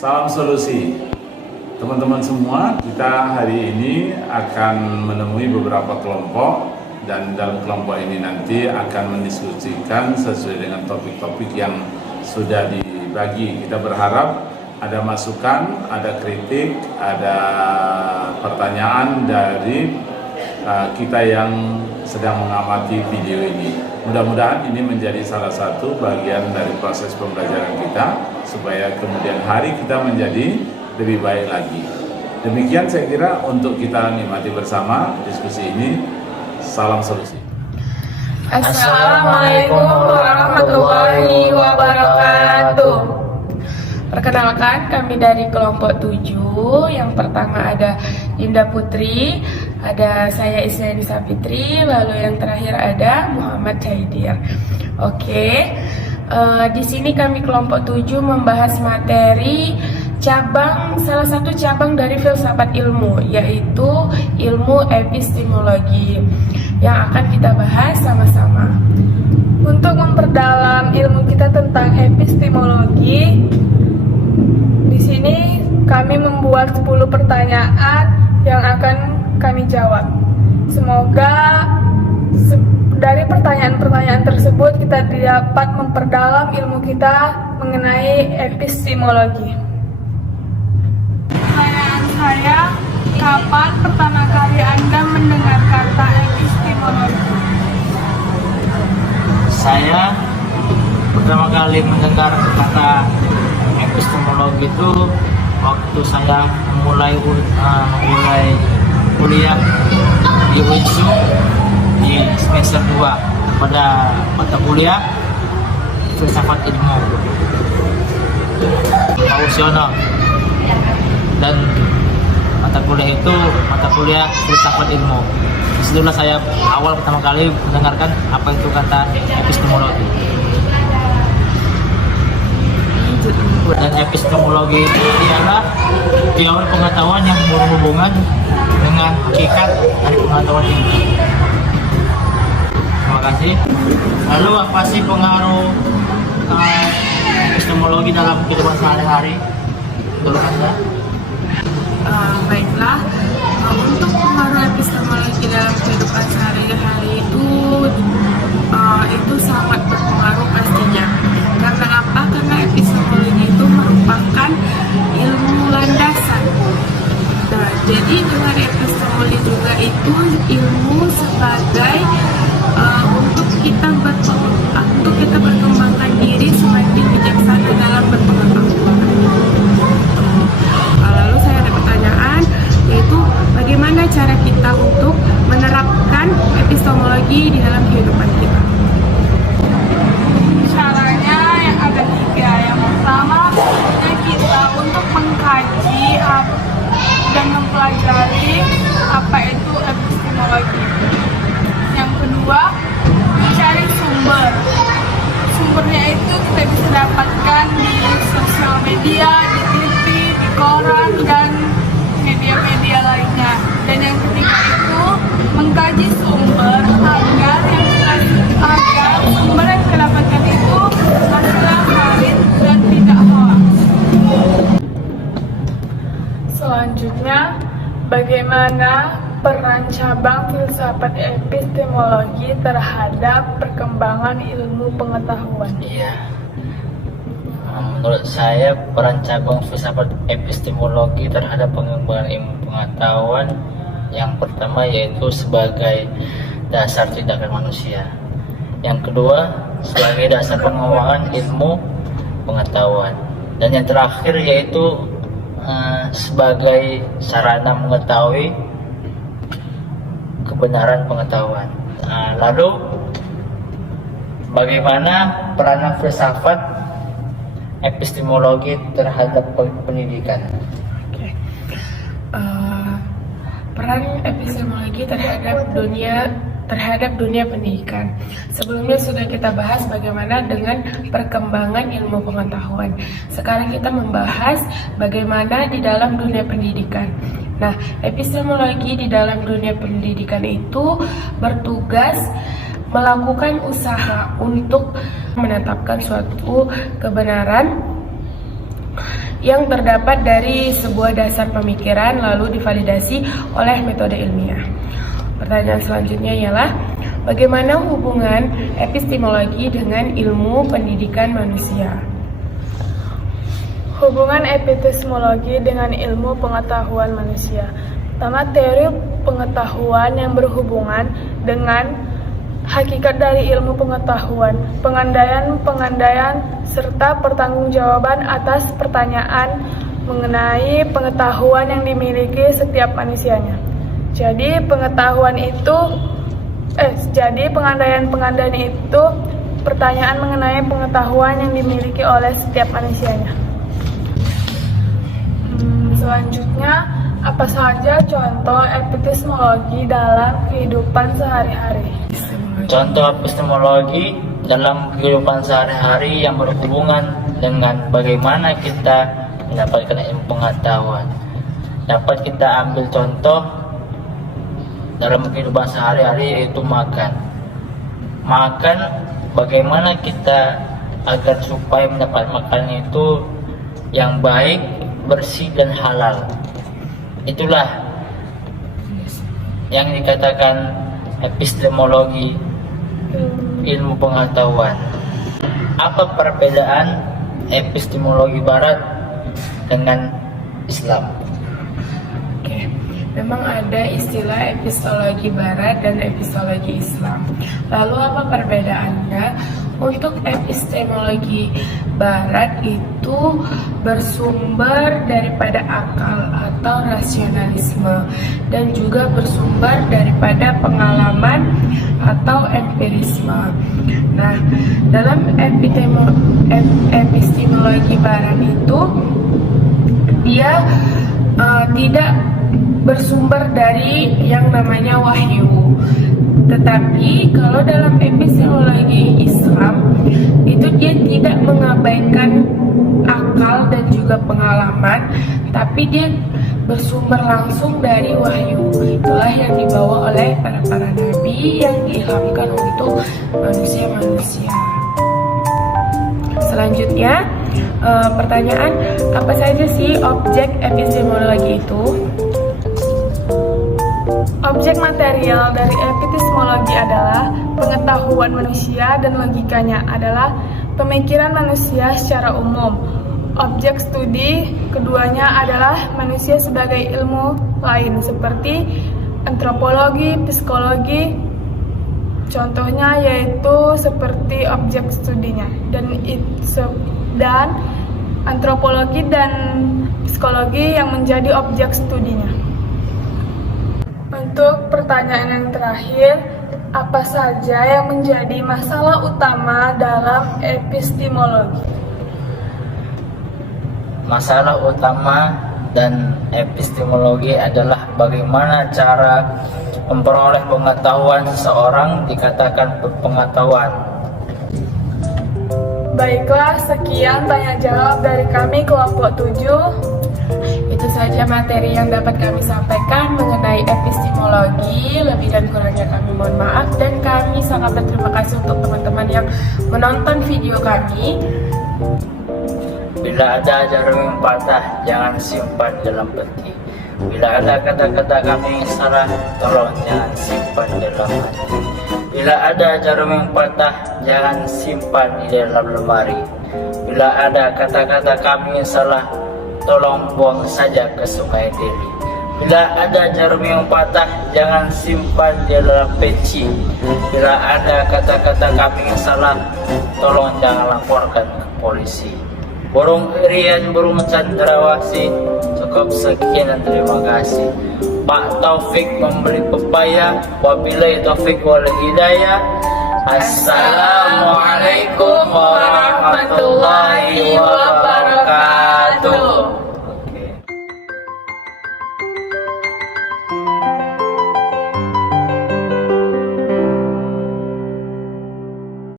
Salam solusi. Teman-teman semua, kita hari ini akan menemui beberapa kelompok dan dalam kelompok ini nanti akan mendiskusikan sesuai dengan topik-topik yang sudah dibagi. Kita berharap ada masukan, ada kritik, ada pertanyaan dari kita yang sedang mengamati video ini. Mudah-mudahan ini menjadi salah satu bagian dari proses pembelajaran kita supaya kemudian hari kita menjadi lebih baik lagi. Demikian saya kira untuk kita nikmati bersama diskusi ini. Salam solusi. Assalamualaikum warahmatullahi wabarakatuh. Perkenalkan, kami dari kelompok 7. Yang pertama ada Indah Putri, ada saya Isliani Sapitri, lalu yang terakhir ada Muhammad Caidir. Oke, di sini kami kelompok 7 membahas materi salah satu cabang dari filsafat ilmu, yaitu ilmu epistemologi, yang akan kita bahas sama-sama. Untuk memperdalam ilmu kita tentang epistemologi, di sini kami membuat 10 pertanyaan yang akan kami jawab. Semoga dari pertanyaan-pertanyaan tersebut kita dapat memperdalam ilmu kita mengenai epistemologi. Pertanyaan saya, kapan pertama kali Anda mendengar kata epistemologi? Saya pertama kali mendengar kata epistemologi itu waktu saya mulai kuliah di UINSU di semester 2 pada mata kuliah filsafat ilmu Pausiono, dan mata kuliah itu mata kuliah filsafat ilmu. Disitulah saya awal pertama kali mendengarkan apa itu kata epistemologi. Dan epistemologi itu ialah teori pengetahuan yang berhubungan dengan hakikat dari pengetahuan itu. Terima kasih. Lalu apa sih pengaruh epistemologi dalam kehidupan sehari-hari menurut Anda? Baiklah, untuk pengaruh epistemologi dalam kehidupan sehari-hari itu sangat berpengaruh pastinya. Karena apa? Karena epistemologi itu merupakan ilmu landasan. Nah, jadi dengan epistemologi juga itu ilmu sebagai untuk kita berkembangkan diri semakin bijaksana dalam berpengetahuan. Lalu saya ada pertanyaan, yaitu bagaimana cara kita untuk menerapkan epistemologi di dalam kehidupan kita? Caranya yang ada 3. Yang pertama, kita untuk mengkaji dan mempelajari apa itu epistemologi. Yang kedua, mencari sumber. Sumbernya itu kita bisa dapatkan di sosial media, di TV, di koran, dan media-media lainnya. Dan yang ketiga itu mengkaji sumber agar sumber yang kita dapatkan itu adalah valid dan tidak hoax. Selanjutnya, bagaimana peran cabang filsafat epistemologi terhadap perkembangan ilmu pengetahuan? Iya. Menurut saya peran cabang filsafat epistemologi terhadap pengembangan ilmu pengetahuan yang pertama yaitu sebagai dasar tindakan manusia. Yang kedua sebagai dasar pengembangan ilmu pengetahuan. Dan yang terakhir yaitu sebagai sarana mengetahui kebenaran pengetahuan. Lalu bagaimana peranan filsafat epistemologi terhadap pendidikan? Peran epistemologi terhadap dunia pendidikan. Sebelumnya sudah kita bahas bagaimana dengan perkembangan ilmu pengetahuan. Sekarang kita membahas bagaimana di dalam dunia pendidikan. Nah, epistemologi di dalam dunia pendidikan itu bertugas melakukan usaha untuk menetapkan suatu kebenaran yang terdapat dari sebuah dasar pemikiran lalu divalidasi oleh metode ilmiah. Pertanyaan selanjutnya ialah, bagaimana hubungan epistemologi dengan ilmu pendidikan manusia? Hubungan epistemologi dengan ilmu pengetahuan manusia. Pertama, teori pengetahuan yang berhubungan dengan hakikat dari ilmu pengetahuan, pengandaian, serta pertanggungjawaban atas pertanyaan mengenai pengetahuan yang dimiliki setiap manusianya. Jadi pengandaian itu pertanyaan mengenai pengetahuan yang dimiliki oleh setiap manusianya. Selanjutnya, apa saja contoh epistemologi dalam kehidupan sehari-hari? Contoh epistemologi dalam kehidupan sehari-hari yang berhubungan dengan bagaimana kita mendapatkan ilmu pengetahuan. Dapat kita ambil contoh dalam kehidupan sehari-hari, yaitu makan. Makan, bagaimana kita agar supaya mendapat makanan itu yang baik, bersih dan halal. Itulah yang dikatakan epistemologi, ilmu pengetahuan. Apa perbedaan epistemologi barat dengan Islam? Memang ada istilah epistemologi barat dan epistemologi Islam. Lalu apa perbedaannya? Untuk epistemologi barat itu bersumber daripada akal atau rasionalisme dan juga bersumber daripada pengalaman atau empirisme. Nah, dalam epistemologi barat itu dia tidak bersumber dari yang namanya wahyu. Tetapi kalau dalam epistemologi Islam itu dia tidak mengabaikan akal dan juga pengalaman, tapi dia bersumber langsung dari wahyu. Itulah yang dibawa oleh para nabi yang diilhamkan untuk manusia-manusia. Selanjutnya, pertanyaan, apa saja sih objek epistemologi itu? Objek material dari epistemologi adalah pengetahuan manusia dan logikanya adalah pemikiran manusia secara umum. Objek studi keduanya adalah manusia sebagai ilmu lain seperti antropologi, psikologi. Contohnya yaitu seperti objek studinya dan antropologi dan psikologi yang menjadi objek studinya. Untuk pertanyaan yang terakhir, apa saja yang menjadi masalah utama dalam epistemologi? Masalah utama dan epistemologi adalah bagaimana cara memperoleh pengetahuan seseorang dikatakan berpengetahuan. Baiklah, sekian tanya jawab dari kami kelompok 7. Itu saja materi yang dapat kami sampaikan mengenai epistemologi. Lebih dan kurangnya kami mohon maaf, dan kami sangat berterima kasih untuk teman-teman yang menonton video kami. Bila ada jarum yang patah, jangan simpan dalam peti. Bila ada kata-kata kami yang salah, tolong jangan simpan dalam hati. Bila ada jarum yang patah, jangan simpan di dalam lemari. Bila ada kata-kata kami yang salah, tolong buang saja ke sungai Deli. Bila ada jarum yang patah, jangan simpan di dalam peci. Bila ada kata-kata kami yang salah, tolong jangan laporkan ke polisi. Burung irian, burung cendrawasih. Cukup sekian dan terima kasih. Pak Taufik membeli pepaya. Wabillahi taufik wal hidayah. Assalamualaikum warahmatullahi